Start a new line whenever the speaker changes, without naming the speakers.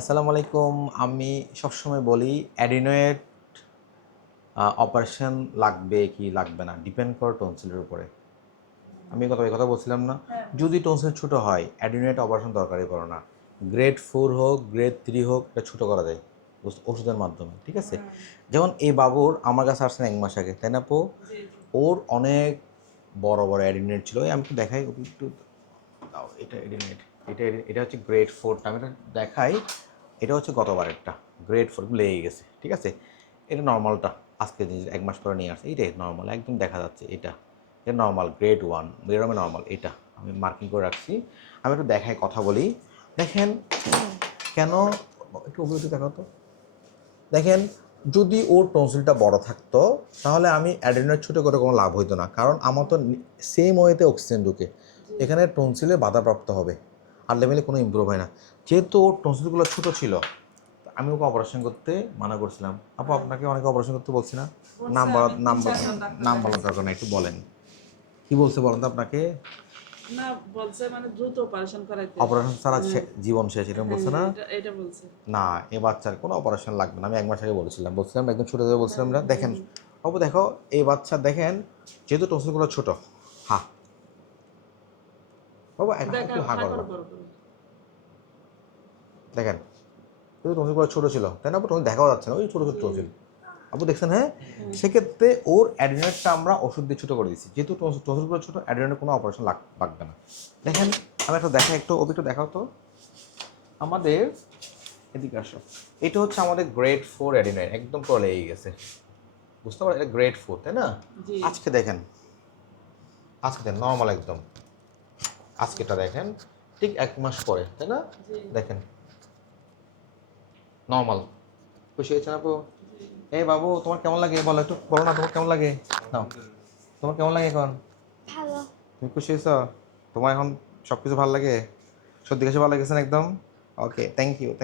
আসসালামু আলাইকুম। আমি সবসময় বলি অ্যাডিনয়েড অপারেশন লাগবে কি লাগবে না ডিপেন্ড করে টনসিলের উপরে। আমি কথা এই কথা বলছিলাম না। যদি টনসিল ছোটো হয় অ্যাডিনয়েড অপারেশন দরকারই পড়ে না। গ্রেড ফোর হোক গ্রেড থ্রি হোক এটা ছোটো করা যায় ওষ- ওষুধের মাধ্যমে ঠিক আছে? যেমন এই বাবুর আমার কাছে আসছেন এক মাস আগে তাই না পো? ওর অনেক বড় বড় অ্যাডিনেট ছিল। আমি একটু দেখাই একটু দাও এটা অ্যাডিনেট এটা এটা হচ্ছে গ্রেড ফোরটা আমি এটা দেখাই। এটা হচ্ছে গতবারেরটা গ্রেড ফোর লেগে গেছে ঠিক আছে? এটা নর্মালটা আজকে জিনিস এক মাস পরে নিয়ে আসছে এইটাই নর্মাল একদম দেখা যাচ্ছে এটা। এটা নর্মাল গ্রেড ওয়ান এরকম নর্মাল এটা। আমি মার্কিং করে রাখছি। আমি একটু দেখায় কথা বলি। দেখেন কেন একটু একটু দেখাও তো। দেখেন যদি ওর টনসিলটা বড় থাকতো তাহলে আমি অ্যাডেনয়েড ছোটো করে কোনো লাভ হইতো না। কারণ আমার তো সেম ওয়েতে অক্সিজেন ঢুকে। এখানে টনসিলে বাধাপ্রাপ্ত হবে। আর লেভেলে কোনো ইমপ্রুভ হয় না। যেহেতু ওর টনসিলগুলো ছোটো ছিল আমি ওকে অপারেশন করতে মানা করছিলাম। আপু আপনাকে অনেকে অপারেশন করতে বলছি না? নাম বলার নাম নাম বলার দরকার না একটু বলেন। কি বলছে বলেন তো আপনাকে?
না বলছে মানে দ্রুত অপারেশন করাইতে।
অপারেশন ছাড়া সে- জীবন শেষ এরকম বলছে না?
এটা বলছে।
না এ বাচ্চার কোনো অপারেশন লাগবে না আমি এক মাস আগে বলেছিলাম বলছিলাম একদম ছোটো থেকে বলছিলাম না। দেখেন বাবু দেখো এই বাচ্চা দেখেন যেহেতু টনসিলগুলো ছোট হা বাবু এক- একটু হা
হা
করো
করো, করো, করো।
দেখেন যেহেতু টনসিলগুলো ছোটো ছিল তাই না? টনসিল দেখাও যাচ্ছে না ওই ছোটো ছোটো টনসিল আপু দেখছেন হ্যাঁ? সেক্ষেত্রে ওর অ্যাডিনেটটা আমরা ওষুধ দিয়ে ছোটো করে দিচ্ছি যেহেতু টনসিল টনসিলগুলো ছোটো অ্যাডিনেটের কোনো অপারেশন লাগ লাগবে না। দেখেন আমি একটা দেখা একটু ওকে একটু দেখাও তো। আমাদের এদিকে আসো। এটা হচ্ছে আমাদের গ্রেড ফোর অ্যাডিনাইন একদম পরে লেগে গেছে। বুঝতে পারো এটা গ্রেড ফোর তাই না? আজকে দেখেন আজকে দেখেন নর্মাল একদম। আজকেটা দেখেন ঠিক এক মাস পরে তাই না? দেখেন। নর্মাল খুশি হয়েছে না আপু এই বাবু তোমার কেমন লাগে? বলো একটু বলো না তোমার কেমন লাগে? নাও। তোমার কেমন লাগে এখন? তুমি খুশি হয়েছ? তোমার এখন সব কিছু ভালো লাগে? সত্যি কাছে ভালো লাগেছে না একদম? Okay thank you thank